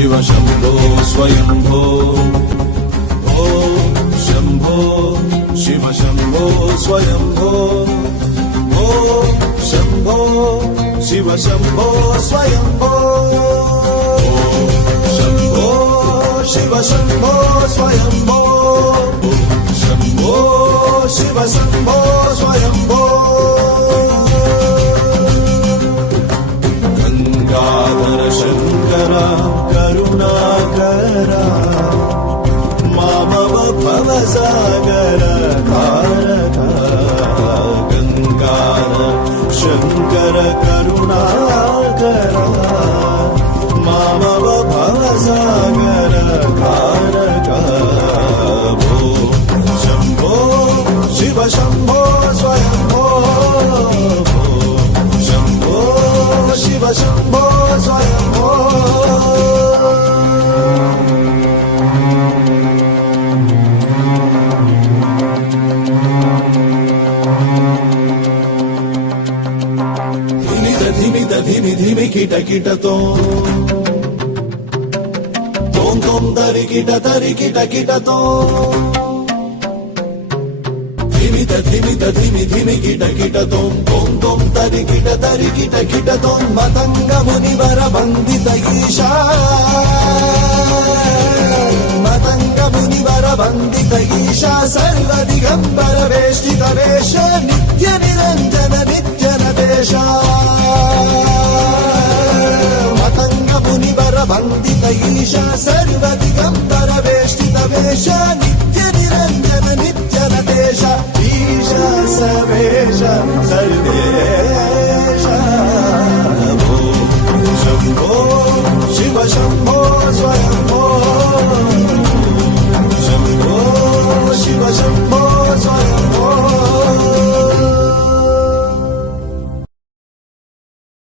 शिव शम्भो स्वयम्भो ॐ शम्भो शिव शम्भो स्वयम्भो ॐ शम्भो शिव शम्भो स्वयम्भो शम्भो शिव शम्भो स्वयम्भो शम्भो शिव शम्भो स्वयम्भो गंगाधर शंकर करुणाकर मामव भवसागर तारक गंगाधर शंकर करुणाकर मामव भवसागर तारक शंभो शिव शंभो स्वयंभो शंभो शिव शंभो स्वयंभो धिमि धिमि किट किटतो तोम तोम तरि किट किटतो धिमि धिमि किट किटतो तोम तोम तरि किट किटतो मतंग मुनिवर वंदित ईशा मतंग मुनिवर वंदित ईशा सर्व दिगंबर वेष्टित वेश नित्य निरंजन नित्य नदेश मतंग मुनिवर वंदित ईशा सर्व दिगंबर वेष्टित वेश नित्य निरंजन नित्य नदेश ईश सवेश सर्वेश शंभो शिव शंभो स्वयंभो शंभो शिव शंभो